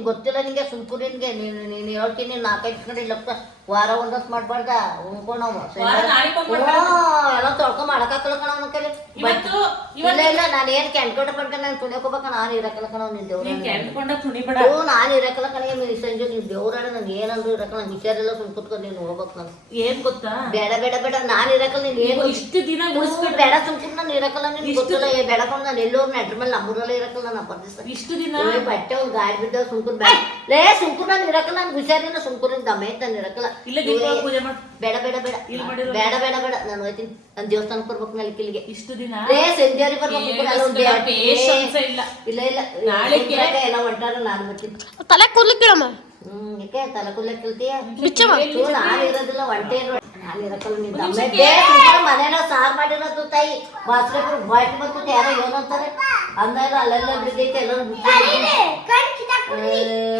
ನಿಂಗೆ ಗೊತ್ತಿಲ್ಲ ನಿಂಗೆ ಸುಮ್ಕೂರು ನಿನ್ಗೆ ನೀನು ಹೇಳ್ತೀನಿ 4-5 ಗಂಟೆ ಇಲ್ಲಪ್ಪ ವಾರ ಒಂದಷ್ಟು ಮಾಡ್ಬಾರ್ದ ಉಣ್ಕೊಂಡು ನಾವು ಎಲ್ಲ ತೊಳ್ಕೊ ಮಾಡಕ್ಕಾಗಲ್ಲ ಕಣ ಅವನ ಕೈಲಿ ಇಲ್ಲ ಇಲ್ಲ ನಾನು ಏನು ಕೆಂಡ್ಕೊಂಡ ಪಡ್ಕೊಂಡು ನಾನು ತುಳಿಯಕ್ ಹೋಗ್ಬೇಕ ನಾನು ಇರಕ್ಕಲ್ಲ ಕಣ ನಿನ್ ದೇವ್ರ ನಾನು ಇರಕ್ಕಲ್ಲ ಕಣ ಸಂಜೆ ನೀವು ದೇವ್ರಾಡ ನಂಗೆ ಏನಂದ್ರು ಇರಕ್ಕಲ್ಲ ನಂಗೆ ಹುಷಾರಿಲ್ಲ ಸುಮ್ ಕುತ್ಕೊಂಡು ನೀನು ಹೋಗ್ಬೇಕು ನಾನು ಏನ್ ಗೊತ್ತಾ ಬೇಡ ಬೇಡ ಬೇಡ ನಾನು ಇರಕ್ಕಲ್ಲ ನೀನು ಏನು ಇಷ್ಟು ದಿನ ಬೇಡ ಸುಮ್ಕೂರು ನಾನು ಇರಕ್ಕಲ್ಲ ನಿನ್ಗೆ ಗೊತ್ತಿಲ್ಲ ಬೆಳಕೊಂಡು ನಾನು ಎಲ್ಲೋ ನೆಟ್ರ ಮೇಲೆ ನಮ್ಮೂರಲ್ಲೇ ಇರಕ್ಕಲ್ಲ ನಾನು ಪರ್ದಿಸ ಇಷ್ಟು ದಿನ ಬಟ್ಟೆ ಒಂದು ಗಾಡಿ ಬಿದ್ದ ಸುಮ್ಕೂರು ಬೇಡ ಲೇ ಸುಮ್ಕೂರು ನಾನು ಇರಕ್ಕಲ್ಲ ನನ್ಗೆ ಹುಷಾರಿಲ್ಲ ಸುಮ್ಕೂರಿನ ದಮ್ಮೆ ನಾನು ಇರಕ್ಕಲ್ಲ ಬೇಡ ಬೇಡ ಬೇಡ ಬೇಡ ಬೇಡ ಬೇಡ ನಾನು ಹೋಯ್ತೀನಿ ನಾನು ದೇವಸ್ಥಾನಕ್ಕೆ ಬರ್ಬೇಕು ಮೇಲೆ ಕಿಲ್ಲಿಗೆ ಇಷ್ಟು ದಿನ ಸಂಜೆ ಬರ್ಬೇಕು ಇಲ್ಲ ಇಲ್ಲ ಎಲ್ಲ ಹೊಂಟಾರ ನಾನು ಬರ್ತೀನಿ ತಲೆ ಕೂರ್ಲಿಕ್ಕಿಡಮ್ಮ ಯಾಕೆ ತಲೆ ಕೂರ್ಲಕ್ ಕೇಳ್ತೀಯ ನಾನು ಇರೋದಿಲ್ಲ ಒಂಟೆ ನಾನು ಇರಕ್ಕಲ್ಲ ನಿನ್ ದಮ್ಮೆ ಮನೇನ ಸಾರು ಮಾಡಿರೋದು ತಾಯಿ ಬಾಸ್ಕರ್ ಬಾಯ್ಟ್ ಬಂತು ಯಾರೋ ಏನಂತಾರೆ ಅಂದಾಗ ಅಲ್ಲೆಲ್ಲ ಬಿದ್ದೈತೆ ಎಲ್ಲರೂ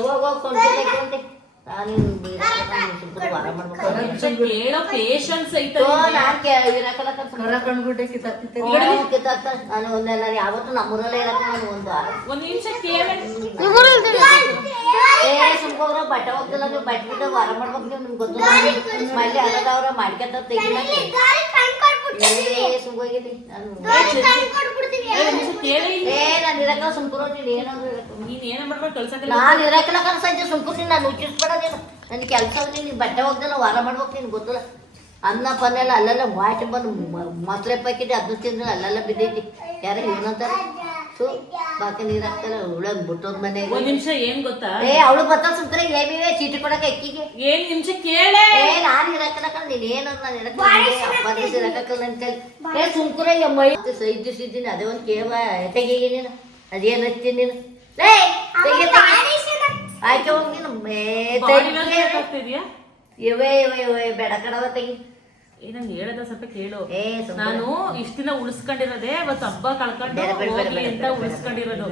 ಹೋಗ್ ಹೋಗ್ ಕೊಂಡ್ಕೊಂಡೆ ನಾನು ಒಂದೆಲ್ಲ ಯಾವತ್ತು ನಮ್ಮೂರಲ್ಲೇ ಇರಕ್ಕೆ ನಾನು ಒಂದು ಸುಮ್ಕೋಗ್ರ ಬಟ್ಟೆ ಹೋಗ್ತಿಲ್ಲ ನೀವು ಬಟ್ಟೆ ಬಿಟ್ಟು ವಾರ ಮಾಡ್ಬೇಕು ನೀವು ನಿಮ್ಗೆ ಗೊತ್ತಿಲ್ಲ ಮಲ್ಲಿ ಅಲ್ಲದವ್ರ ಮಾಡ್ಕೊಂತ ತೆಗಿಲಕ್ಕೆ ಸುಮ್ಕೋಗಿದ್ದೀನಿ ನಾನು ಇರಕ್ಕ ಸುಮ್ಕೂರು ನೀನು ಏನಾದ್ರು ನಾನು ಇರಕ್ಕಲ್ಲ ಕನ ಸಂಜೆ ಸುಮ್ಕೂರು ನಾನು ಉಚ್ಚಿಸ್ಬೇಡೋದೇನು ನನಗೆ ಕೆಲಸ ನೀನು ಬಟ್ಟೆ ಹೋಗ್ದಲ್ಲ ವಾರ ಮಾಡ್ಬೇಕು ನಿನ್ಗೆ ಗೊತ್ತಿಲ್ಲ ಅನ್ನ ಪನ್ನೆಲ್ಲ ಅಲ್ಲೆಲ್ಲ ವಾಟ್ ಬಂದು ಮೊಸರೆ ಪಾಕಿದೆ ಅದನ್ನ ತಿಂದ್ರೆ ಅಲ್ಲೆಲ್ಲ ಬಿದ್ದೈತಿ ಯಾರು ಏನಂತಾರೆ ಬಾಕಿ ನೀರು ಹಾಕ್ತಾರೆ ಅವಳ ಬಿಟ್ಟೋದ್ ಮನೆಗೆ ಒಂದ್ ನಿಮಿಷ ಏನ್ ಗೊತ್ತಾ ಅವಳು ಬರ್ತಾಳ ಸುಮ್ಕರೆ ಏನಿವೆ ಚೀಟಿ ಕೊಡಕ್ಕೆ ಅಕ್ಕಿಗೆ ಏನ್ ನಿಮಿಷ ಕೇಳೆ ನಾನು ಇರಕ್ಕಲ್ಲ ನೀನ್ ಏನು ನಾನು ಇರಕ್ಕಲ್ಲ ನನ್ ಕೈ ಸುಮ್ಕುರೆ ಮೈ 5 ದಿವಸ ಇದ್ದೀನಿ ಅದೇ ಒಂದು ಕೇವ ತೆಗಿ ನೀನು ಅದೇನು ಹಚ್ತೀನಿ ನೀನು ಆಯ್ಕೆ ಹೋಗಿ ನೀನು ಇವೇ ಇವೇ ಇವೇ ಬೇಡ ಕಡವ ತೆಗಿ ಏನಂದ್ ಹೇಳದ ಸ್ವಲ್ಪ ಕೇಳು ನಾನು ಇಷ್ಟ ದಿನ ಉಳಿಸ್ಕೊಂಡಿರೋದೇ ಅವತ್ತು ಹಬ್ಬ ಕಳ್ಕೊಂಡು ಅಂತ ಉಳಿಸ್ಕೊಂಡಿರೋದು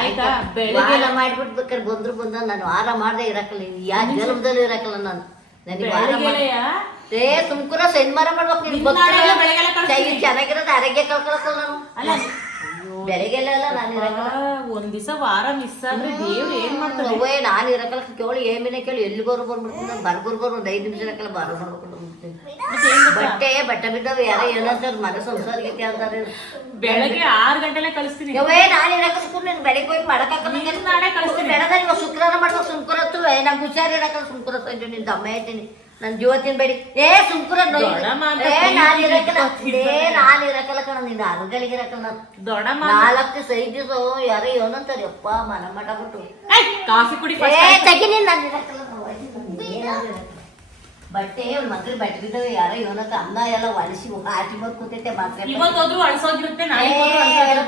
ಆಯ್ತಾ ಬೆಳಗ್ಗೆ ಮಾಡ್ಬಿಟ್ಟು ಬೇಕಾದ್ರೆ ಬಂದ್ರು ಬಂದ ನಾನು ವಾರ ಮಾಡದೆ ಇರಕ್ಕಲ್ಲ ಯಾವ ಜನ್ಮದಲ್ಲೂ ಇರಕ್ಕಲ್ಲ ನಾನು ನನಗೆ ಸುಮ್ಕೂರ ಸೈನ್ಮಾರ ಮಾಡ್ಬೇಕು ನಿನ್ ಚೆನ್ನಾಗಿರೋದು ಆರೋಗ್ಯ ಕಳ್ಕೊಳಕ್ಕಲ್ಲ ನಾನು ಅಲ್ಲ ಬೆಳಗ್ಗೆಲ್ಲ ನಾನು ಇರಕ್ಕಲ್ಲ ಒಂದ್ ದಿವಸ ವಾರ ಮಿಸ್ ಆದ್ರೆ ದೇವ್ರು ಏನ್ ಮಾಡ್ತಾರೆ ನಾನು ಇರಕ್ಕಲ್ಲ ಕೇಳಿ ಏಮಿನ ಕೇಳಿ ಎಲ್ಲಿಗೋರು ಬಂದ್ಬಿಡ್ತೀನಿ ಬರ್ಗೋರ್ಗೋರು ಒಂದು 5 ನಿಮಿಷ ಇರಕ್ಕಲ್ಲ ಬಾರ ಮಾಡ್ಕೊಂಡು ಬಟ್ಟೆ ಬಿದ್ದಾವ ಯಾರೋ ಏನಂತಾರೆ ಮನೆ ಸಂಸಾರ ಗೀತೆ ಅಂತಾರೆ ಬೆಳಗ್ಗೆ 6 ಗಂಟೆಲೆ ಕಳಿಸ್ತೀನಿ ನಾನು ಇರಕ್ಕೂ ನೀನು ಬೆಳಗ್ಗೆ ಹೋಗಿ ಮಾಡಕ್ಕಾಗಲ್ಲ ನಾಳೆ ಕಳಿಸ್ತೀನಿ ಬೇಡ ಇವಾಗ ಶುಕ್ರವಾರ ಮಾಡ್ಬೇಕು ಸುಮ್ಕುರತ್ತು ನಂಗೆ ಹುಷಾರು ಇರಕ್ಕಲ್ಲ ಸುಮ್ಕುರ ಸಂಜೆ ನಿನ್ ದಮ್ಮ ಹೇಳ್ತೀನಿ ನನ್ ಜೀವ ತಿನ್ಬೇಡಿ ಸುಮ್ಕುರ ನಾನು ಇರಕ್ಕಲ್ಲ ಕಣ ನೀನು ಅರ್ಗಳಿಗೆ ಇರಕ್ಕಲ್ಲ ದೊಡ್ಡ 4-5 ದಿವಸ ಯಾರೋ ಏನಂತಾರೆ ಅಪ್ಪ ಮನ ಮಠ ಬಿಟ್ಟು ಕಾಫಿ ಕುಡಿ ತೆಗಿ ನೀನು ನಾನು ಇರಕ್ಕಲ್ಲ ಬಟ್ಟೆ ಮಕ್ಳು ಬಟ್ಟೆ ಬಿದ್ದಾವೆ ಯಾರೋ ಇವನತ್ತ ಅನ್ನ ಎಲ್ಲ ಒಲಸಿ ಆಟಿ ಬಂದು ಕೂತೈತೆ ಮಾತ್ರ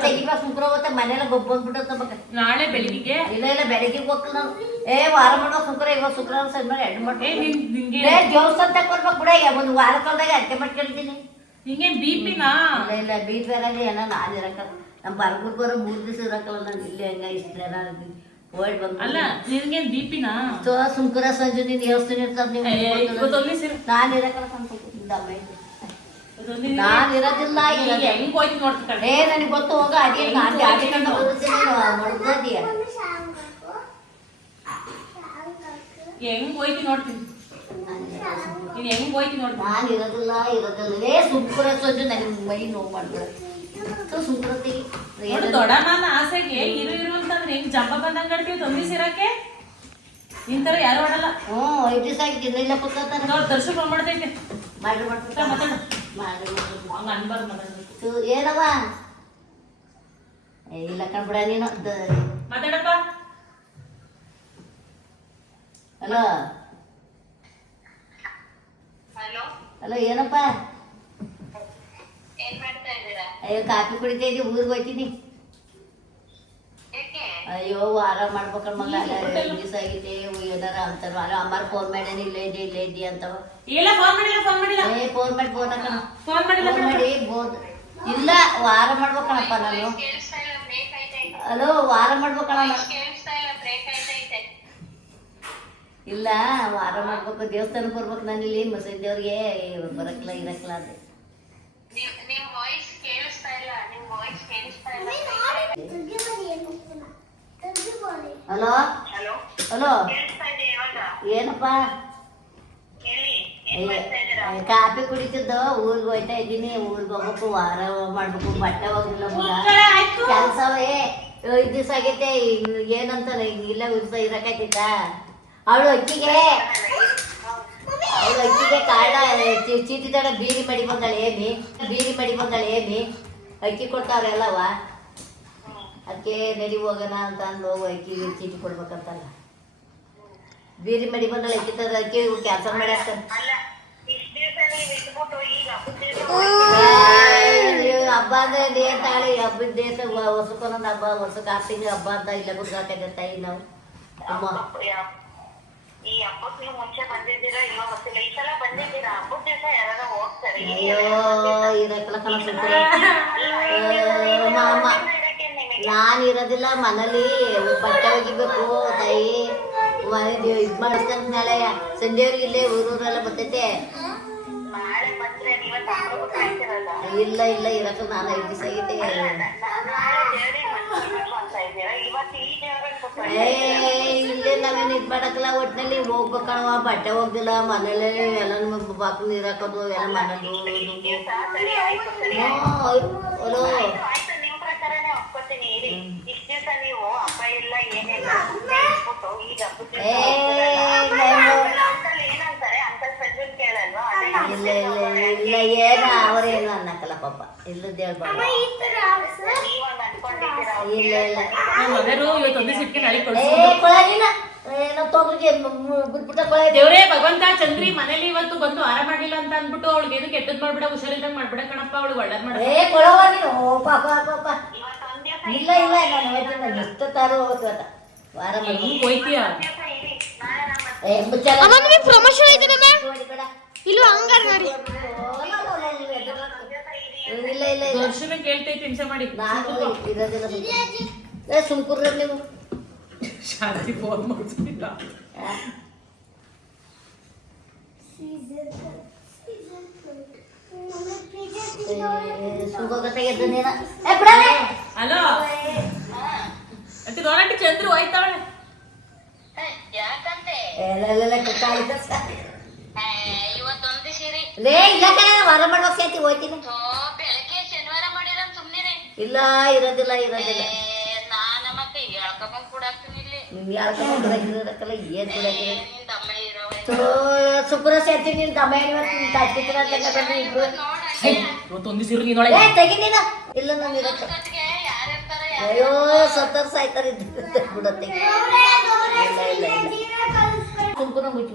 ತೆಗಿಬೇಕು ಸುಮ್ಕುರ ಹೋಗುತ್ತೆ ಮನೆಯಲ್ಲ ಗೊಬ್ಬ ಬಂದ್ಬಿಟ್ಟು ನಾಳೆ ಬೆಳಿಗ್ಗೆ ಇಲ್ಲ ಬೆಳಿಗ್ಗೆ ಹೋಗ್ತೀನಿ ನಾನು ವಾರ ಮಾಡೋ ಸುಮ್ಕುರ ಇವಾಗ ಶುಕ್ರವಾರ ಸಂಜೆ 2 ಮಾಡ್ತೀನಿ ದೇವಸ್ಥಾನ ತಕೊಡ್ಬೇಕು ಬಿಡ ಒಂದು ವಾರ ಕಾಲದಾಗ ಅಡ್ಕೆ ಮಾಡ್ಕೊಳ್ತೀನಿ ಹಿಂಗೆ ಬಿಪಿನಾ ಇಲ್ಲ ಬೀಟ್ ಬೇರೆ ಏನೋ ನಾನು ಇರಕ್ಕಲ್ಲ ನಮ್ಮ ಬರ್ಗೂರ್ ಬರೋ 3 ದಿವಸ ಇರಕ್ಕಲ್ಲ ನಾನು ಇಲ್ಲೇ ಹಂಗ ಇಷ್ಟ ಅಲ್ಲ ನಿನ್ಗೇನ್ ಬಿಪಿನಾ ಸುಮ್ಕುರ ಸಂಜೆ ನೀನು ಹೇಳ್ತೀನಿ ಇರ್ತದ ನೀವು ನಾನು ಇರಕ್ಕಲ್ಲ ನಾನು ಇರೋದಿಲ್ಲ ನನಗೆ ಗೊತ್ತು ಹೋಗ ಅದೇ ನಾನು ಜಾತಿ ಕಂಡು ನೋಡ್ತೀಯ ಹೆಂಗ್ ಹೋಯ್ತಿ ನೋಡ್ತೀನಿ ನೀನ್ ಹೆಂಗ್ ಹೋಯ್ತಿ ನೋಡ್ತೀನಿ ನಾನು ಇರೋದಿಲ್ಲ ಸುಮ್ಕುರ ಸಂಜೆ ನನಗೆ ಮೈ ನೋವು ಮಾಡ್ಬೇಡ ಸುಮ್ಕುರತಿ ದೊಡ್ಡ ನನ್ನ ಆಸೆಗೆ ಇರು ಅಂತಂದ್ರೆ ಹೆಂಗ್ ಜಂಬ ಬಂದಂಗ್ ಕಡ್ತೀವಿ ತೊಂದಿಸ್ ಇರಕ್ಕೆ ನಿಂತರ ಯಾರು ಆಡಲ್ಲ 5 ದಿವಸ ಆಗಿ ಇಲ್ಲ ಕೂತ್ಕೊತಾರೆ ದರ್ಶನ ಫೋನ್ ಮಾಡ್ತೈತೆ ಮಾಡ್ರಿ ಹಂಗ ಅನ್ಬಾರ್ದು ಮಾತಾಡ್ಬೇಕು ಏನವ ಇಲ್ಲ ಕಣ್ಬಿಡ ನೀನು ಮಾತಾಡಪ್ಪ ಹಲೋ ಏನಪ್ಪ ಅಯ್ಯೋ ಕಾಫಿ ಕುಡಿತಾ ಇದ್ದೀವಿ ಊರಿಗೆ ಹೋಗ್ತೀನಿ ಅಯ್ಯೋ ವಾರ ಮಾಡ್ಬೇಕಣ್ಣ ಮಗ 5 ದಿವಸ ಆಗೈತೆ ಏನಾರ ಅಂತಾರ ಅಮ್ಮಾರ ಫೋನ್ ಮಾಡ್ಯಾನ ಇಲ್ಲೇ ಇದ್ದಿ ಅಂತವ ಫೋನ್ ಮಾಡಿ ಬೋದ್ ಇಲ್ಲ ವಾರ ಮಾಡ್ಬೇಕಣಪ್ಪ ನಾನು ಹಲೋ ವಾರ ಮಾಡ್ಬೇಕಣ ಇಲ್ಲ ವಾರ ಮಾಡ್ಬೇಕು ದೇವಸ್ಥಾನಕ್ಕೆ ಬರ್ಬೇಕು ನಾನು ಇಲ್ಲಿ ಮಸೀದಿ ದೇವ್ರಿಗೆ ಬರಕ್ಲ ಇರಕ್ಲ ಅದೇ ಹಲೋ ಹಲೋ ಏನಪ್ಪ ಕಾಫಿ ಕುಡಿತಿದ್ದು ಊರಿಗೆ ಹೋಯ್ತಾ ಇದ್ದೀನಿ. ಊರಿಗೆ ಹೋಗ್ಬೇಕು, ವಾರ ಮಾಡ್ಬೇಕು, ಬಟ್ಟೆ ಹೋಗಿಲ್ಲ ಕೆಲಸವೇ 5 ದಿವಸ ಆಗೈತೆ. ಏನಂತಾರೆ ಇಲ್ಲ ಇರಕೈತಿತ್ತ ಅವಳು ಅಕ್ಕಿಗೆ ಕಾರಣ ಚೀಟಿ ತಡ ಬೀರಿ ಮಡಿ ಬಂದಾಳೆ ಏನಿ ಅಕ್ಕಿ ಕೊಡ್ತಾವ್ರೆ ಅಲ್ಲವ. ಅದಕ್ಕೆ ನಡಿ ಹೋಗೋಣ ಅಂತ ಅಂದು ಅಕ್ಕಿಗೆ ಚೀಟಿ ಕೊಡ್ಬೇಕಂತಲ್ಲ. ಬೀರಿ ಮಡಿ ಬಂದಾಳೆ ಅಕ್ಕಿ ತರ ಅಕ್ಕಿ ಕ್ಯಾನ್ಸಲ್ ಮಾಡಿ ಹಾಕ್ತಾನೆ. ಹಬ್ಬ ಅಂದ್ರೆ ಏನ್ ತಾಳಿ ಹಬ್ಬದ ದೇಶ ವರ್ಷಕ್ಕೊಂದೊಂದು ಹಬ್ಬ, ವರ್ಷಕ್ಕೆ 6 ತಿಂಗಳು ಹಬ್ಬ ಅಂತ ಇಲ್ಲ ಗುಡ್ಗಾತಾಯಿ ನಾವು. ಈ ಹಬ್ಬಕ್ಕೆ ನೀವು ಮುಂಚೆ ಬಂದಿದ್ದೀರಾ ಇವಾಗ ಗೊತ್ತಿಲ್ಲ. ಈ ಸಲ ಬಂದಿದ್ದೀರಾ ಹಬ್ಬದ ದಿವಸ ಯಾರು ಹೋಗ್ತಾರೆ? ಅಯ್ಯೋ ಇರಕ್ಕಲ್ಲ ಕಣ ಸುಮ್ಮನೆ ನಾನು ಇರೋದಿಲ್ಲ ಮನೇಲಿ. ಬಟ್ಟೆ ಒಗಿಬೇಕು ತಾಯಿ, ಮನೆ ಇದು ಮಾಡಿಸ್ಕೊಂಡ ನಾಳೆ ಸಂಜೆವರೆಗೆ ಇಲ್ಲೇ ಊರೂರೆಲ್ಲ ಬರ್ತೈತೆ. ನಾಳೆ ಬಂದ್ರೆ ನೀವತ್ತು ಇಲ್ಲ ಇರಕ್ಕ ನಾನು 5 ದಿವಸ ಆಗೈತೆ. ಇಲ್ಲೇ ನಾವೇನು ಇದು ಮಾಡಕ್ಕಲ್ಲ. ಒಟ್ಟಿನಲ್ಲಿ ಹೋಗ್ಬೇಕಣವ, ಬಟ್ಟೆ ಹೋಗ್ದಿಲ್ಲ ಮನೇಲಿ ಎಲ್ಲ ಬಾಕ್ಲು ನೀರು ಹಾಕೋದು ಎಲ್ಲ ಮನೇಲಿ. ಹಲೋ ಇಲ್ಲ ಏನ ಅವ್ರೇನು ಅನ್ನಕ್ಕಲ್ಲ ಪಾಪ. ಇಲ್ಲದ ಹೇಳ್ಬಾರ್ದು. ಇಲ್ಲ ದೇವ್ರೇ ಭಗವಂತ ಚಂದ್ರಿ ಮನೇಲಿ ಇವತ್ತು ಬಂದು ಆರಾಮ ಮಾಡಿಲ್ಲ ಅಂತ ಅಂದ್ಬಿಟ್ಟು ಅವಳಿಗೆ ಏನು ಕೆಟ್ಟದ್ ಮಾಡ್ಬಿಡ, ಹುಷಾರಿದ್ದಂಗ್ ಮಾಡ್ಬಿಡ ಕಣಪ್ಪ. ಅವಳು ಒಳ್ಳೇದ್ ಮಾಡ ಇಲ್ಲ ನಾನು ಎಷ್ಟು ತಾರು ಹೋಗ್ಬೇಕ ವಾರ ಹೋಯ್ತೀಯ. ಪ್ರಮೋಷನ್ ಐತೆ ಇಲ್ಲ ಹಂಗಾರ ಮಾಡಿ ಇಲ್ಲ ದರ್ಶನ ಕೇಳ್ತೈತಿ ಹಿಂಸೆ ಮಾಡಿ. ನಾನು ಇರೋದಿಲ್ಲ ಸುಮ್ಕುರ್ರ ನೀವು. ಶಾಂತಿ ಫೋನ್ ಮಾಡ್ತಿಲ್ಲ. ಹಲೋ ಅಟ್ಟಿ ಚಂದ್ರು ಹೋಯ್ತಾವಳೆ. ಲೇ ಇಲ್ಲ ಕಣ ವಾರ ಮಾಡುವಾಗ ಸೇತಿ ಹೋಯ್ತೀನಿ. ಬೆಳಗ್ಗೆ ಶನಿವಾರ ಮಾಡಿರ ಸುಮ್ನೆ ಇಲ್ಲ ಇರೋದಿಲ್ಲ ನಾನು ಮತ್ತೆ ಹೇಳ್ಕೊಂಡ್ ಕೂಡಾಕ್ತೀನಿ ಇಲ್ಲಿ. ನಿಮ್ಗೆ ಯಾಕಲ್ಲ ಏನ್ ಸುಪ್ರ ಸೇರ್ತಿ ನೀನ್ ತಮ್ಮ ಇವತ್ತೊಂದು ಸಿರು ನೀನೊಳಗೆ ತೆಗಿ ನೀನು. ಇಲ್ಲ ನಾನು ಇರತ್ತ ಅಯ್ಯೋ ಸತ್ತರ್ ಸಾಯ್ತಾರೆ ಬಿಡತ್ತೆ. ಇಲ್ಲ ಸುಮ್ಕುನ ಮುಚ್ಚಿ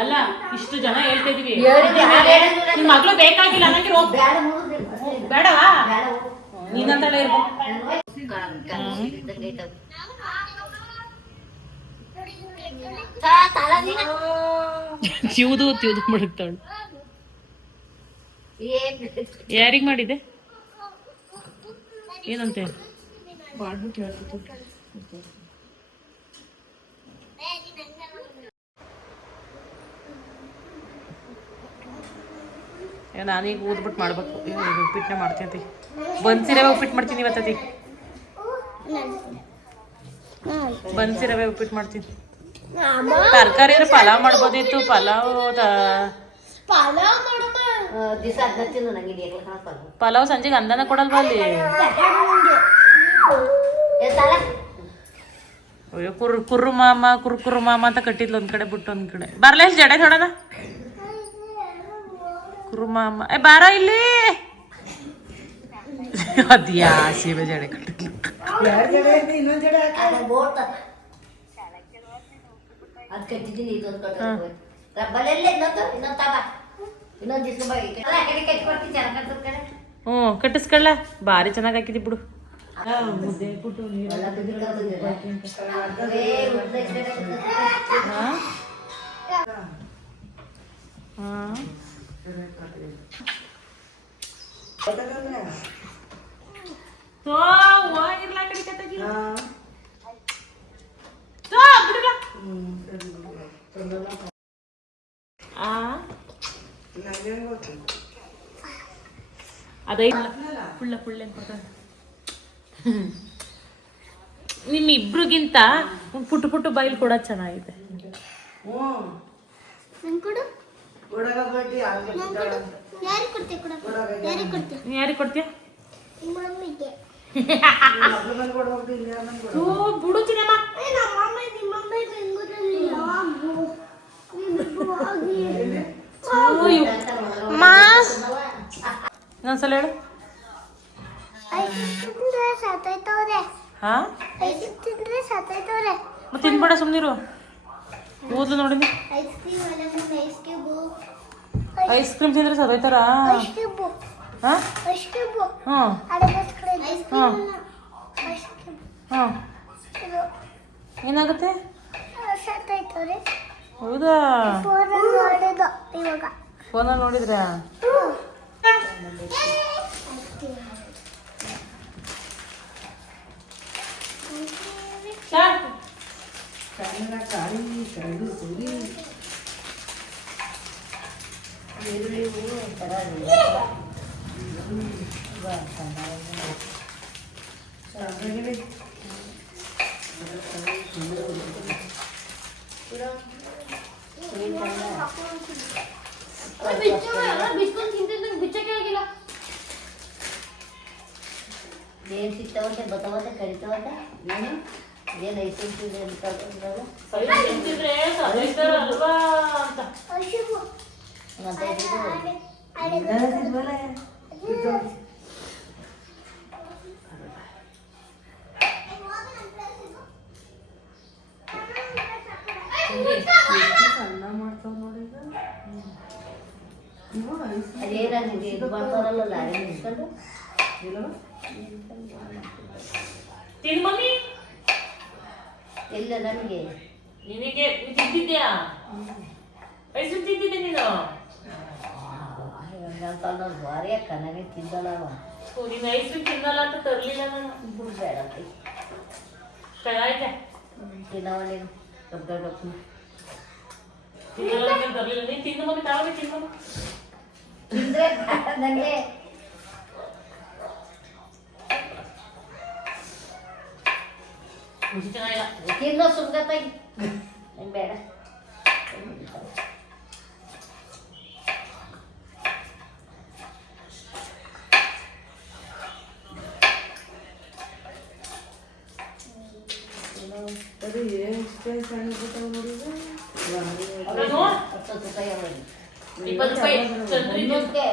ಅಲ್ಲ ಇಷ್ಟು ಜನ ಹೇಳ್ತಾ ಇದೀವಿ. ನಿಮ್ ಮಗಳು ಬೇಕಾಗಿಲ್ಲ ಅನ್ನಂಗೆ ಬೇಡವಾ ನೀನಂತಲೇ ಇರ್ಬೇಕು. ತಿವ್ದು ಮಡಗ್ತಾಳು. ಯಾರಿಗ್ ಮಾಡಿದೆ ಏನಂತೆ ನಾನೀಗ ಊದ್ಬಿಟ್ಟು ಮಾಡ್ಬೇಕು. ಉಪ್ಪಿಟ್ಟನೆ ಮಾಡ್ತೀನಿ. ಬನ್ಸಿ ರವೆ ಉಪ್ಪಿಟ್ಟು ಮಾಡ್ತೀನಿ ಇವತ್ತತಿ. ಬನ್ಸಿ ರವೆ ಉಪ್ಪಿಟ್ಟು ಮಾಡ್ತೀನಿ. ತರಕಾರಿ ಪಲಾವ್ ಮಾಡ್ಬೋದಿತ್ತು. ಪಲಾವ್ ಸಂಜೆಗೆ ಅಂದನ ಕೊಡಲ್ವಾ ಅಲ್ಲಿ? ಅಯ್ಯೋ ಕುರ್ರು ಮಾಮ ಅಂತ ಕಟ್ಟಿದ್ಲು ಒಂದ್ ಕಡೆ ಬಿಟ್ಟು ಒಂದ್ ಕಡೆ. ಬರ್ಲೇ ಜಡೆ ನೋಡೋಣ. ಕುರ್ರು ಮಾಮ ಬಾರ ಇಲ್ಲಿ. ಅದ್ಯಾ ಸೀಬೆ ಜಡೆ ಕಟ್ಟಿದ್ಲು. ಕಟ್ಟಿಸ್ಕೊಳ್ಳ ಭಾರಿ ಚೆನ್ನಾಗಿ ಹಾಕಿದಿ ಬಿಡು. ಮುದ್ದೆ ಬಿಟ್ಟು ಅದೇ ಪುಳ್ಳ ಅಂತ ನಿಮ್ಮಿಬ್ರಿಗಿಂತ ಒಂದು ಪುಟ್ಟು ಪುಟ್ಟು ಬೈಲ್ ಕೂಡ ಚೆನ್ನಾಗಿದೆ. ನಂಗೆ ಕೊಡು. ಯಾರಿಗೆ ಕೊಡ್ತೀಯ ಕೊಡು? ಯಾರಿಗೆ ಕೊಡ್ತೀಯ? ನೀ ಯಾರಿಗೆ ಕೊಡ್ತೀಯ? ಮಮ್ಮಿಗೆ. ಓ ಬಿಡು ಚಿನ್ನಮ್ಮ. ನಮ್ಮ ಮಮ್ಮಿ ಬೆಂಗಳೂರಲ್ಲಿ ಯಾವಾಗೂ ಇನ್ನೊಂದ್ಸಲ ಹೇಳು. ಸತ್ತೈತವ್ರೆ. ಹಾ ತಿಂದ್ರೆ ಸತ್ತೈತವ್ರೆ. ಮತ್ತೆ ತಿನ್ಬೇಡ, ಸುಮ್ಮನಿರು. ಓದ್ಲು ನೋಡಿ. Ice cream ice cube. Ice cream ತಿಂದ್ರೆ ಸತ್ತೋಯ್ತಾರ? Ice cube. ಹಾ ಐಸ್ ಕ್ಯೂಬು. ಹ್ಞೂ ಐಸ್ ಕ್ರೀಮ್. Ice cube. ಹಾಂ ಏನಾಗುತ್ತೆ? ಸತ್ತೈತವ್ರೆ. ಹೌದಾ? ಫೋನಲ್ಲಿ ನೋಡಿದ್ದು ಇವಾಗ. ಫೋನಲ್ಲಿ ನೋಡಿದ್ರಾ? ಏನ್ ಸಿಗ್ತಾವಂತೆ ಬತ್ತವಂತೆ ಕರಿತಾವಂತೆ ಏನು ಏನು ಐಸ್ ತಿಂತಿದ್ರೆ ತಿಂತಿದ್ರೆ ಸತ್ತೋಯ್ತಾರ ಅಲ್ವಾ ಅಂತ. ಅಂತ ಇದ್ದಿದ್ದು ಅದೇನ ಇದು ಮಾಡ್ತಾರಲ್ಲ ಲಾರಿ ನಿಲ್ಸ್ಕೊಂಡು ತಿನ್ ಮಮ್ಮಿ. ಎಲ್ಲ ನನಗೆ ನಿನಗೆ ತಿಂತಿದ್ಯಾ? ಐಸ್ ಕ್ರೀಮ್ ತಿಂತಿದ್ದೆ ನೀನು? ಅನ್ನೋದು ಭಾರಿ ಅಕ್ಕ ನನಗೆ ತಿಂದಲ್ಲ ನೀನು ಐಸ್ ಕ್ರೀಮ್ ತಿನ್ನಲ್ಲ ಅಂತ ತರಲಿಲ್ಲ ನಾನು. ಬೇಡ ಚೆನ್ನಾಗೈತೆ. ತಿನ್ನವ ನೀನು ದೊಡ್ಡ ತಿನ್ನಲ್ಲ ಅಂತ ತರಲಿಲ್ಲ. ನೀನು ತಿನ್ನು ಮಮ್ಮಿ, ತಾವೇ ತಿನ್ನು. ತಿಂದ್ರೆ ನನಗೆ ರುಚಿ ಚೆನ್ನಾಗಿಲ್ಲ. ತಿನ್ನೋ ಸುಮ್ಮತ್ತಾಗಿ ನಂಗೆ ಬೇಡ. ₹20 ಚಂದ್ರಿದ್ದೆ.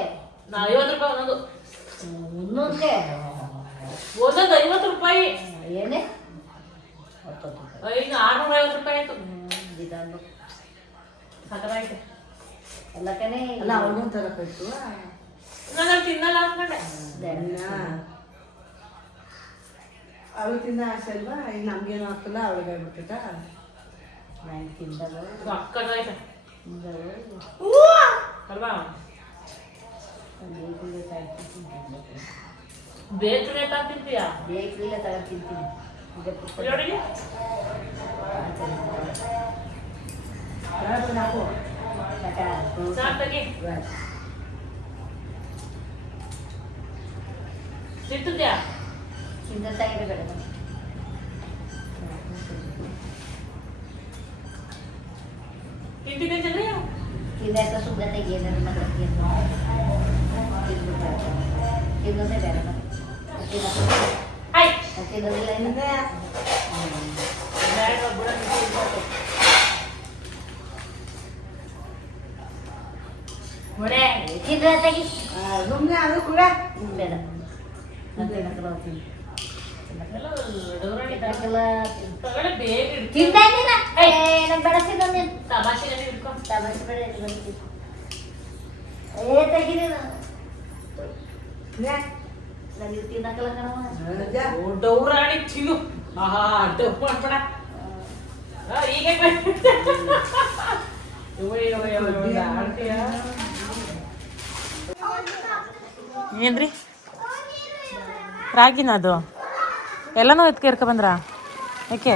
50 ರೂಪಾಯಿ ಒಂದೊಂದು. ಇನ್ನೊಂದೇ ಒಂದೊಂದು ₹50. ಏನೇ ಈಗ ₹650 ಆಯ್ತು. ಸಕ್ಕತ್ತಾಯ್ತು. ಎಲ್ಲ ಕಣೆ ಅಲ್ಲ ಅವಳು ತರಬೇಕು. ನಾನು ತಿನ್ನಲ್ಲ ಅನ್ಕೊಂಡೆ. ಅವಳು ತಿನ್ನ ಆಸೆ ಅಲ್ವಾ? ಈಗ ನಮ್ಗೇನು ಆಗ್ತಿಲ್ಲ, ಅವಳಿಗೆ ಆಗ್ಬಿಟ್ಟಿತ್ತ. ನಾನು ತಿಂದಲ್ಲ ಸಕ್ಕತ್ತಾಯ್ತು ಅಲ್ವಾ? ಬೇಕರಿ ತಿಂತೀಯಾ? ಬೇಕಿಲ್ಲ ತಗೊಂಡು ತಿಂತೀನಿ. ನೋಡಿ ಸಾಕು. ಸಾಕಾಗಿ ತಿಂತಿದ್ಯಾ? ತಿಂದಾಗಿದೆ ಬೇಡ ತಿಂತಿದ್ದೆ ಚಂದ್ರ? ತಿಂದಾಕ ಸುಮ್ಮನೆ ಏನಾದ್ರು ಮಗ ತಿನ್ನೋದೇ ಬೇಡ ತಿನ್ನೋದಿಲ್ಲ ಇನ್ನೇ ತಿಂದ್ರೆ ತೆಗಿ ಸುಮ್ಮನೆ ಅದು ಕೂಡ ಬೇಡ ತಿನ್ನಕ್ಕೆಲ್ಲ ತಿಂತಾಯಿದ್ದೀರ ನಮ್ಮ ಬೇಡ ತಿನ್ನೋ ನೀನು ತಮಾಷೆ ಇಟ್ಕೊಂಡು ತಮಾಷೆ ಬೇಡ ತೆಗೀರಿ ನನಗೆ ತಿನ್ನಕ್ಕಲ್ಲ ಕಣವ ಡೌರಾಣಿ ತಿನ್ನು. ಡವ್ ಮಾಡ್ಬೇಡ ಈಗ ಏನ್ರಿ ರಾಗಿನ ಅದು ಎಲ್ಲನೂ ಎತ್ಕೇರ್ಕ ಬಂದ್ರ? ಯಾಕೆ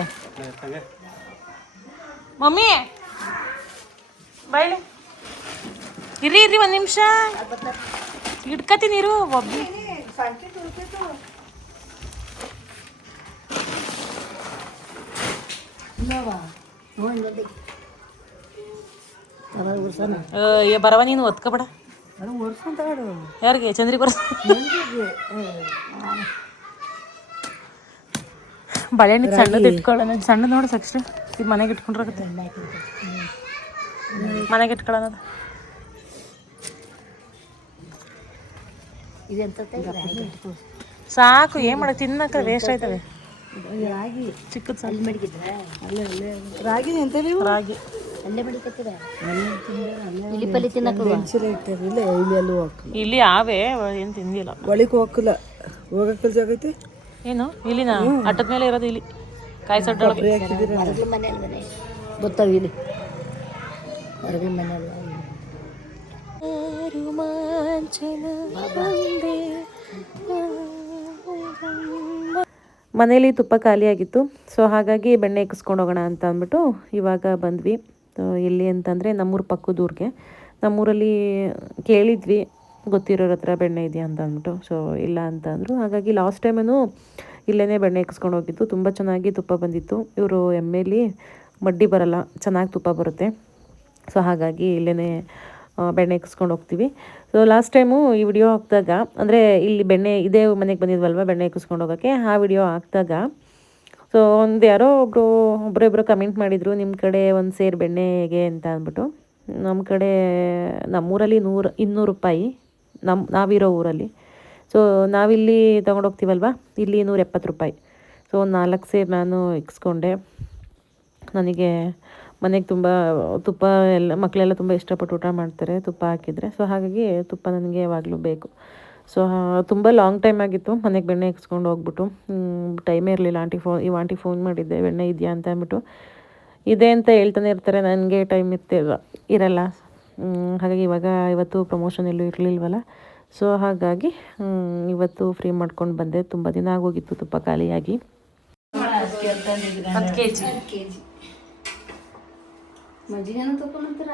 ಮಮ್ಮಿ ಬಾಯ್ಲಿ ಇರಿ ಇರಿ ಒಂದು ನಿಮಿಷ ಇಟ್ಕತೀನಿರು ಒಬ್ಬ ಬರವ ನೀನು ಒತ್ಕೊಬೇಡ. ಯಾರಿಗೆ? ಚಂದ್ರಿ ಬರ್ಸ ಬಾಳೆಹಣ್ಣು ಸಣ್ಣದು ಇಟ್ಕೊಳ್ಳೋಣ. ಸಣ್ಣ ನೋಡು ಸಾಕ್ಷಿ, ಇದು ಮನೆಗೆ ಇಟ್ಕೊಂಡ್ರಾಗುತ್ತೆ. ಮನೆಗೆ ಇಟ್ಕೊಳ್ಳೋಣ. ಸಾಕು, ಏನು ಮಾಡೋದು, ತಿನ್ನಕ್ಕೆ ವೇಸ್ಟ್ ಆಯ್ತವೆ. ರಾಗಿ ಚಿಕ್ಕದು ಸಣ್ಣ ಮಡಗಿದ್ರೆ ರಾಗಿ ಎಂತೇಳಿ ರಾಗಿ ಅಲ್ಲೇ ಮಡಿಕತ್ತೀರ ಇಲ್ಲಿ ಪಲ್ಲಿ ತಿನ್ನಕ್ಕೆ ಇಲ್ಲಿ ಆವೆ ಏನು ತಿಂದಿಲ್ಲ. ಒಳಗೆ ಹೋಗಲ್ಲ, ಹೋಗಕ್ಕೆ ಜಾಗೈತೆ ಏನು ಇಲ್ಲಿನ ಅಟ್ಟದ ಮೇಲೆ ಇರೋದು ಇಲ್ಲಿ ಕಾಯಿ ಸಡ್ಡೊಳಗೆ ಹೊರಗಿನ ಮನೆ ಅಲ್ವೇ ಗೊತ್ತಾವ ಇಲ್ಲಿ ಹೊರಗಿನ ಮನೆ ಅಲ್ವ. ಮನೇಲಿ ತುಪ್ಪ ಖಾಲಿಯಾಗಿತ್ತು. ಸೊ ಹಾಗಾಗಿ ಬೆಣ್ಣೆ ಇಕ್ಕಿಸ್ಕೊಂಡು ಹೋಗೋಣ ಅಂತ ಅಂದ್ಬಿಟ್ಟು ಇವಾಗ ಬಂದ್ವಿ. ಎಲ್ಲಿ ಅಂತಂದರೆ ನಮ್ಮೂರ ಪಕ್ಕದೂರಿಗೆ. ನಮ್ಮೂರಲ್ಲಿ ಕೇಳಿದ್ವಿ ಗೊತ್ತಿರೋರ ಹತ್ರ ಬೆಣ್ಣೆ ಇದೆಯಾ ಅಂತ ಅಂದ್ಬಿಟ್ಟು. ಸೊ ಇಲ್ಲ ಅಂತ ಅಂದರು. ಹಾಗಾಗಿ ಲಾಸ್ಟ್ ಟೈಮೂ ಇಲ್ಲೇ ಬೆಣ್ಣೆ ಇಕ್ಕಿಸ್ಕೊಂಡು ಹೋಗಿದ್ದು. ತುಂಬ ಚೆನ್ನಾಗಿ ತುಪ್ಪ ಬಂದಿತ್ತು. ಇವರು ಎಮ್ಮೆಲಿ ಮಡ್ಡಿ ಬರಲ್ಲ, ಚೆನ್ನಾಗಿ ತುಪ್ಪ ಬರುತ್ತೆ. ಸೊ ಹಾಗಾಗಿ ಇಲ್ಲೇ ಬೆಣ್ಣೆ ಇಕ್ಕಿಸ್ಕೊಂಡು ಹೋಗ್ತೀವಿ. ಸೊ ಲಾಸ್ಟ್ ಟೈಮು ಈ ವಿಡಿಯೋ ಹಾಕಿದಾಗ, ಅಂದರೆ ಇಲ್ಲಿ ಬೆಣ್ಣೆ ಇದೇ ಮನೆಗೆ ಬಂದಿದ್ವಲ್ವ ಬೆಣ್ಣೆ ಇಕ್ಕಿಸ್ಕೊಂಡು ಹೋಗೋಕ್ಕೆ, ಆ ವಿಡಿಯೋ ಹಾಕಿದಾಗ ಸೊ ಒಂದು ಯಾರೋ ಒಬ್ಬರಿಬ್ಬರು ಕಮೆಂಟ್ ಮಾಡಿದರು, ನಿಮ್ಮ ಕಡೆ ಒಂದು ಸೇರು ಬೆಣ್ಣೆ ಹೇಗೆ ಅಂತ ಅಂದ್ಬಿಟ್ಟು. ನಮ್ಮ ಕಡೆ ನಮ್ಮೂರಲ್ಲಿ 200 ರೂಪಾಯಿ ನಾವಿರೋ ಊರಲ್ಲಿ. ಸೊ ನಾವಿಲ್ಲಿ ತೊಗೊಂಡೋಗ್ತೀವಲ್ವ, ಇಲ್ಲಿ 170 ರೂಪಾಯಿ. ಸೊ ಒಂದು 4 ಸೇರು ನಾನು ಇಕ್ಸ್ಕೊಂಡೆ. ನನಗೆ ಮನೆಗೆ ತುಂಬ ತುಪ್ಪ ಎಲ್ಲ ಮಕ್ಕಳೆಲ್ಲ ತುಂಬ ಇಷ್ಟಪಟ್ಟು ಊಟ ಮಾಡ್ತಾರೆ ತುಪ್ಪ ಹಾಕಿದರೆ. ಸೊ ಹಾಗಾಗಿ ತುಪ್ಪ ನನಗೆ ಯಾವಾಗಲೂ ಬೇಕು. ಸೊ ತುಂಬ ಲಾಂಗ್ ಟೈಮ್ ಆಗಿತ್ತು ಮನೆಗೆ ಬೆಣ್ಣೆ ಇಕ್ಸ್ಕೊಂಡು ಹೋಗ್ಬಿಟ್ಟು. ಟೈಮೇ ಇರಲಿಲ್ಲ. ಆಂಟಿ ಫೋನ್ ಮಾಡಿದ್ದೆ ಬೆಣ್ಣೆ ಇದೆಯಾ ಅಂತ ಅಂದ್ಬಿಟ್ಟು. ಇದೆ ಅಂತ ಹೇಳ್ತಾನೆ ಇರ್ತಾರೆ, ನನಗೆ ಟೈಮ್ ಇರಲ್ಲ. ಹಾಗಾಗಿ ಇವತ್ತು ಪ್ರಮೋಷನ್ ಎಲ್ಲೂ ಇರಲಿಲ್ವಲ್ಲ. ಸೊ ಹಾಗಾಗಿ ಇವತ್ತು ಫ್ರೀ ಮಾಡ್ಕೊಂಡು ಬಂದೆ. ತುಂಬ ದಿನ ಆಗೋಗಿತ್ತು ತುಪ್ಪ ಖಾಲಿಯಾಗಿ. 10 kg ಮಜ್ಜಿಗೆನ ತಗೊಂಡ್ರ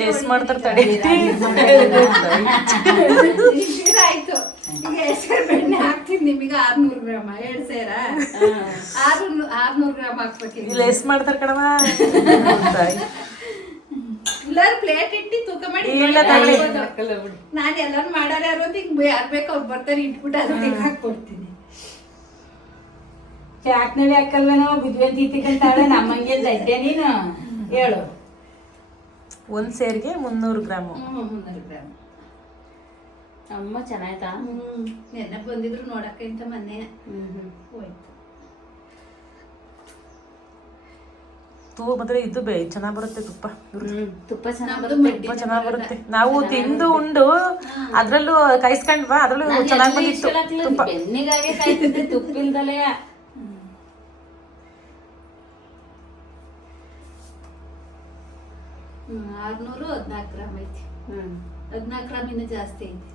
ಲೆಸ್ ಮಾಡ್ತಾರೆ ತಡಿ. ಆಯ್ತು. ಈಗ ಹೆಸರು ಬೆಣ್ಣೆ ಹಾಕ್ತೀನಿ ನಿಮಗೆ 600 ಗ್ರಾಮ್ 2 ಸೇರ 600 ಗ್ರಾಮ್ ಹಾಕ್ಬೇಕು. ಲೆಸ್ ಮಾಡ್ತಾರೆ ಕಣವ. ಎಲ್ಲರೂ ಪ್ಲೇಟ್ ಇಟ್ಟು ತೂಕ ಮಾಡಿ ನಾನು ಎಲ್ಲರೂ ಮಾಡಾರ ಯಾರು ಅಂತ ಹಿಂಗ್ ಯಾರು ಬೇಕು ಅವ್ರು ಬರ್ತಾರೆ ಇಟ್ಬಿಟ್ಟು ಅದಕ್ಕೆ ಹಾಕ್ಕೊಡ್ತೀನಿ. ಚಾಟ್ನಲ್ಲಿ ಹಾಕಲ್ವೇನೋ ಬುದ್ಧಿವಂತ ಇತ್ತಿಕಂತಾಳೆ ನಮ್ಮಂಗೆ ದಡ್ಡೆ ನೀನು ಹೇಳು. ಒಂದು ಸೇರಿಗೆ 300 ಗ್ರಾಮು. 300 ಗ್ರಾಮ್. ಅಮ್ಮ ಚೆನ್ನಾಯ್ತಾ? ನೆನ್ನೆ ಬಂದಿದ್ರು ನೋಡಕ್ಕೆ ಇಂತ ಮೊನ್ನೆ ಹೋಯ್ತು. ಮಾತ್ರ ಇದು ಚೆನ್ನಾಗಿ ಬರುತ್ತೆ ತುಪ್ಪ. ತುಪ್ಪ ತುಪ್ಪ ಚೆನ್ನಾಗಿ ಬರುತ್ತೆ. ನಾವು ತಿಂದು ಉಂಡು ಅದ್ರಲ್ಲೂ ಕಾಯಿಸ್ಕೊಂಡ್ವಾ, ಅದ್ರಲ್ಲೂ ಚೆನ್ನಾಗಿ ಬಂದಿತ್ತು ತುಪ್ಪ. ಬೆನ್ನಿಗಾಗೆ ಕಾಯ್ತಿದ್ದೆ ತುಪ್ಪಿಲ್ದಲೇ. 614 ಗ್ರಾಮ್ ಐತಿ. 14 ಗ್ರಾಮ್ ಇನ್ನೂ ಜಾಸ್ತಿ ಐತಿ.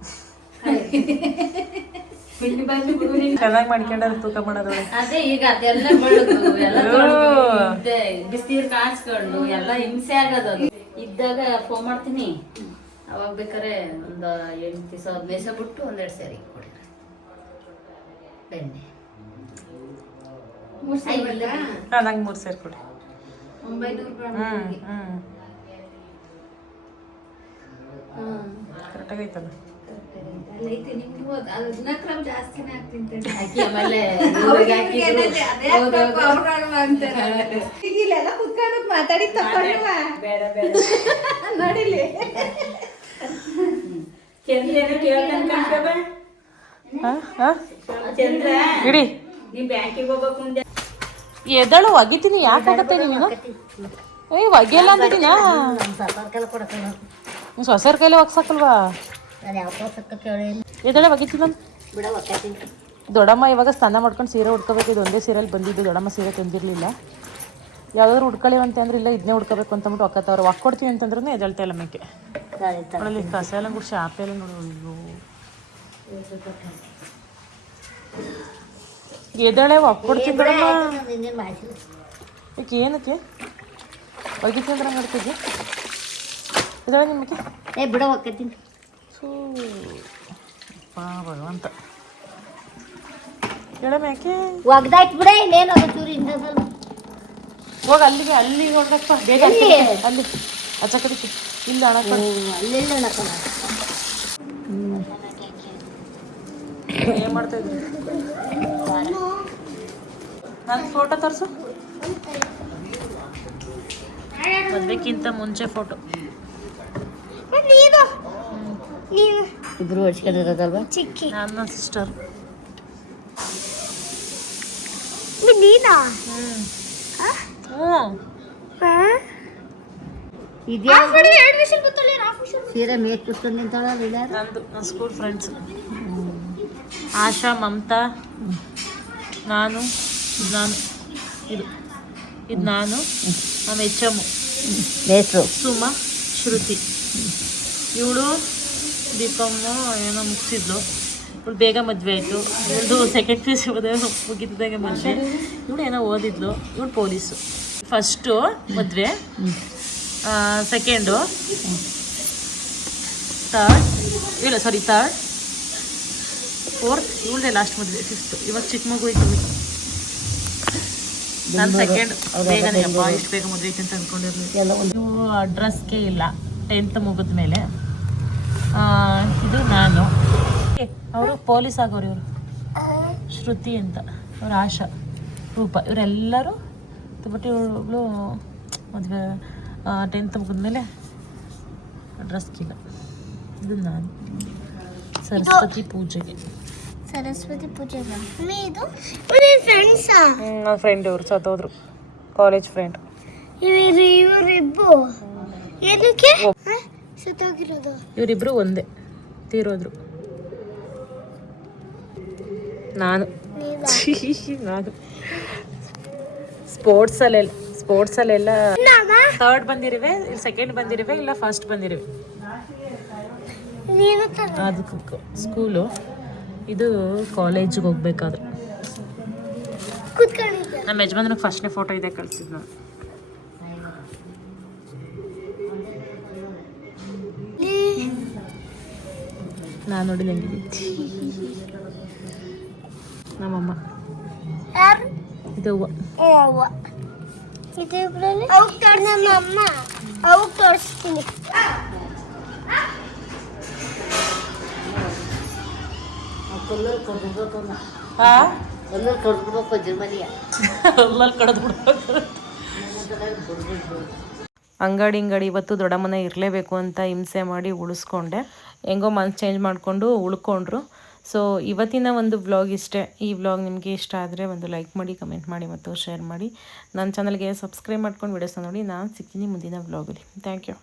ಚೆನ್ನಾಗಿ ಮಾಡ್ಕೊಂಡ್ರೆ ತೂಕ ಮಾಡೋದೊಳಗೆ. ಅದೇ ಈಗ ಅದೆಲ್ಲ ಬೆಳೆದು ಎಲ್ಲ ಬಿಸಿನೀರು ಕಾಯಿಸ್ಕೊಂಡು ಎಲ್ಲ ಹಿಂಸೆ ಆಗೋದು. ಇದ್ದಾಗ ಫೋನ್ ಮಾಡ್ತೀನಿ, ಅವಾಗ ಬೇಕಾರೆ ಒಂದು 8 ದಿವಸ 15 ದಿವಸ ಬಿಟ್ಟು 1-2 ಸೇರಿ ಕೊಡಿ ಬೆಣ್ಣೆ. 3 ಸೇರಿ ನಂಗೆ 3 ಸೇರಿ ಕೊಡಿ. 900 ಗ್ರಾಮ್. ಕರೆಕ್ಟಾಗಿ ಐತಲ್ಲ. ಐತಿ ನಿಮ್ಗೆ 14 ಗ್ರಾಮ್ ಜಾಸ್ತಿನೇ ಆಗ್ತಿಂತ ಆಮೇಲೆ ಇಲ್ಲೆಲ್ಲ ಕುತ್ಕೊಂಡು ಮಾತಾಡಿ ತಕೊಂಡ್ವ ನೋಡಿಲಿ. ಇಡಿ ನೀವ್ ಬ್ಯಾಂಕಿಗೆ ಹೋಗ್ಬೇಕು. ಎದಳು ಒಗಿತೀನಿ. ಯಾಕಾಗತ್ತೆ ನೀನು? ಒಗೆಯಲ್ಲ ಅಂತಿದ್ದೀನ. ಸೊಸೆಯರ್ ಕೈಲಿ ಒಗ್ಸಕ್ಕಲ್ವಾ? ಎದಳೆ ಒಗಿತೀನಿ ಬಿಡ ಒಕ್ಕತೀನಿ. ದೊಡ್ಡಮ್ಮ ಇವಾಗ ಸ್ನಾನ ಮಾಡ್ಕೊಂಡು ಸೀರೆ ಉಡ್ಕೋಬೇಕು. ಇದು ಒಂದೇ ಸೀರೆಯಲ್ಲಿ ಬಂದಿದ್ದು. ದೊಡ್ಡಮ್ಮ ಸೀರೆ ತಂದಿರಲಿಲ್ಲ. ಯಾವ್ದಾದ್ರು ಉಡ್ಕೊಳ್ಳಿವಂತೆ ಅಂದ್ರೆ ಇಲ್ಲ ಇದನ್ನೇ ಉಡ್ಕೋಬೇಕು ಅಂತಂದ್ಬಿಟ್ಟು ಒಕ್ಕತ್ತವ್ರು ಒಕ್ಕೊಡ್ತೀವಿ ಅಂತಂದ್ರೂ ಎದಳ್ತಾ ಇಲ್ಲ ಮೇಕೆ. ನೋಡಲಿ ಕಸ ಎಲ್ಲ ಕೂಡ ಶಾಪೆ ಎಲ್ಲ ನೋಡು. ಎದಳೆ ಒಕ್ಕೊಡ್ತೀನಿ ದೊಡ್ಡಮ್ಮ. ಈಗ ಏನಕ್ಕೆ ಒಗಿತಿ ಅಂದ್ರೆ ಮಾಡ್ತಿದ್ವಿ ಇದಳೆ ನಿಮಗೆ? ಬಿಡ ಒಕ್ಕತೀನಿ. ಭಗವಂತ ಹೇಳ ಮ್ಯಾಕೆ ಒಗ್ದಾಯ್ತು ಬಿಡ. ಇನ್ನೇನು ಚೂರು ಹಿಂದೆ ಹೋಗ ಅಲ್ಲಿಗೆ ಹೊರಡಪ್ಪ ಬೇಗ ಅಲ್ಲಿ ಆಚೆ ಕಡಿಕೆ ಇಲ್ಲ ಅಣ್ಣ ಅಲ್ಲೆಲ್ಲ ನಕಲ ಏನು ಮಾಡ್ತಾ ಇದ್ರಿ ನನ್ನ ಫೋಟೋ ತೋರಿಸು ಮದ್ವೆಕ್ಕಿಂತ ಮುಂಚೆ ಫೋಟೋ ಇಬ್ರು ಹೊಡ್ಸ್ಕೊಂಡಿರೋದಲ್ವಾ ಚಿಕ್ಕಿ ನನ್ನ ಸಿಸ್ಟರ್ ನೀನಾ ಹ್ಞೂ ಇದ್ಯಾ ಎರಡು ವಿಷಯ ಗೊತ್ತಲ್ಲ ಸೀರೆ ಮೇಕ್ ಕುತ್ಕೊಂಡು ನಿಂತಾಳ ನಂದು ನನ್ನ ಸ್ಕೂಲ್ ಫ್ರೆಂಡ್ಸ್ ಆಶಾ ಮಮತಾ ನಾನು ಇದು ನಾನು ನಮ್ಮ HM ಬೇಸ್ರು ಸುಮಾ ಶ್ರುತಿ ಇವಳು B.Com ಏನೋ ಮುಗಿಸಿದ್ಲು ಇವಳು ಬೇಗ ಮದುವೆ ಆಯಿತು ಇವಳು ಸೆಕೆಂಡ್ PUC ಮುಗಿತಿದ್ದಾಗೆ ಮದುವೆ ಇವಳು ಏನೋ ಓದಿದ್ಲು ಇವಳು ಪೊಲೀಸು ಫಸ್ಟು ಮದುವೆ ಸೆಕೆಂಡು ಥರ್ಡ್ ಫೋರ್ತ್ ಇವಳೇ ಲಾಸ್ಟ್ ಮದುವೆ ಫಿಫ್ತು ಇವಾಗ ಚಿಕ್ಕ ಮಗು ಇತ್ತು ನಾನು ಸೆಕೆಂಡ್ ಬೇಗನೆ ಅಪ್ಪ ಇಷ್ಟು ಬೇಗ ಮದುವೆ ಐತೆ ಅಂತ ಅಂದ್ಕೊಂಡಿರ್ಲಿ ನೀವು ಅಡ್ರೆಸ್ಗೆ ಇಲ್ಲ 10th ಮುಗಿದ ಮೇಲೆ ಇದು ನಾನು ಅವರು ಪೊಲೀಸ್ ಆಗೋರು ಇವರು ಶ್ರುತಿ ಅಂತ ಅವ್ರ ಆಶಾ ರೂಪ ಇವರೆಲ್ಲರೂ ಬಟ್ ಇವಳು ಮದುವೆ 10th ಮುಗಿದ್ಮೇಲೆ ಅಡ್ರೆಸ್ಗಿಲ್ಲ ಇದು ನಾನು ಸರಸ್ವತಿ ಪೂಜೆಗೆ ಇದು ಫ್ರೆಂಡ್ಸಾ ನನ್ನ ಫ್ರೆಂಡ್ ಇವರು ಸತ್ತೋದ್ರು ಕಾಲೇಜ್ ಫ್ರೆಂಡ್ ಇವರಿಬ್ಬರು ಏನಕ್ಕೆ ಸತ್ತೋಗಿರೋದು ಇವರಿಬ್ರು ಒಂದೇ ತೀರೋದ್ರು ನಾನು ಸ್ಪೋರ್ಟ್ಸಲ್ಲೆಲ್ಲ ಥರ್ಡ್ ಬಂದಿರುವೆ ಇಲ್ಲ ಸೆಕೆಂಡ್ ಬಂದಿರುವೆ ಇಲ್ಲ ಫಸ್ಟ್ ಬಂದಿರುವೆ ಅದಕ್ಕೆ ಸ್ಕೂಲು ಇದು ಕಾಲೇಜಿಗೆ ಹೋಗ್ಬೇಕಾದ್ರೆ ನಮ್ಮ ಯಜಮಾನ್ರಿಗೆ ಫಸ್ಟ್ನೇ ಫೋಟೋ ಇದೆ ಕಳಿಸಿದ್ದು ನಾನು ನೋಡಿದ ಹೆಂಗಿದ್ದೆ ನಮ್ಮಮ್ಮ ಇದು ಹೂವು ನಮ್ಮಮ್ಮ ಅವು ತೋರಿಸ್ತೀನಿ ಅಂಗಡಿ ಇವತ್ತು ದೊಡ್ಡಮ್ಮನ ಇರಲೇಬೇಕು ಅಂತ ಹಿಂಸೆ ಮಾಡಿ ಉಳಿಸ್ಕೊಂಡೆ ಹೆಂಗೋ ಮನ್ಸು ಚೇಂಜ್ ಮಾಡಿಕೊಂಡು ಉಳ್ಕೊಂಡ್ರು ಸೊ ಇವತ್ತಿನ ಒಂದು ವ್ಲಾಗ್ ಇಷ್ಟೇ ಈ ವ್ಲಾಗ್ ನಿಮಗೆ ಇಷ್ಟ ಆದರೆ ಒಂದು ಲೈಕ್ ಮಾಡಿ ಕಮೆಂಟ್ ಮಾಡಿ ಮತ್ತು ಶೇರ್ ಮಾಡಿ ನನ್ನ ಚಾನಲ್ಗೆ ಸಬ್ಸ್ಕ್ರೈಬ್ ಮಾಡ್ಕೊಂಡು ವಿಡಿಯೋಸ್ನ ನೋಡಿ ನಾನು ಸಿಗ್ತೀನಿ ಮುಂದಿನ ವ್ಲಾಗಲ್ಲಿ ಥ್ಯಾಂಕ್ ಯು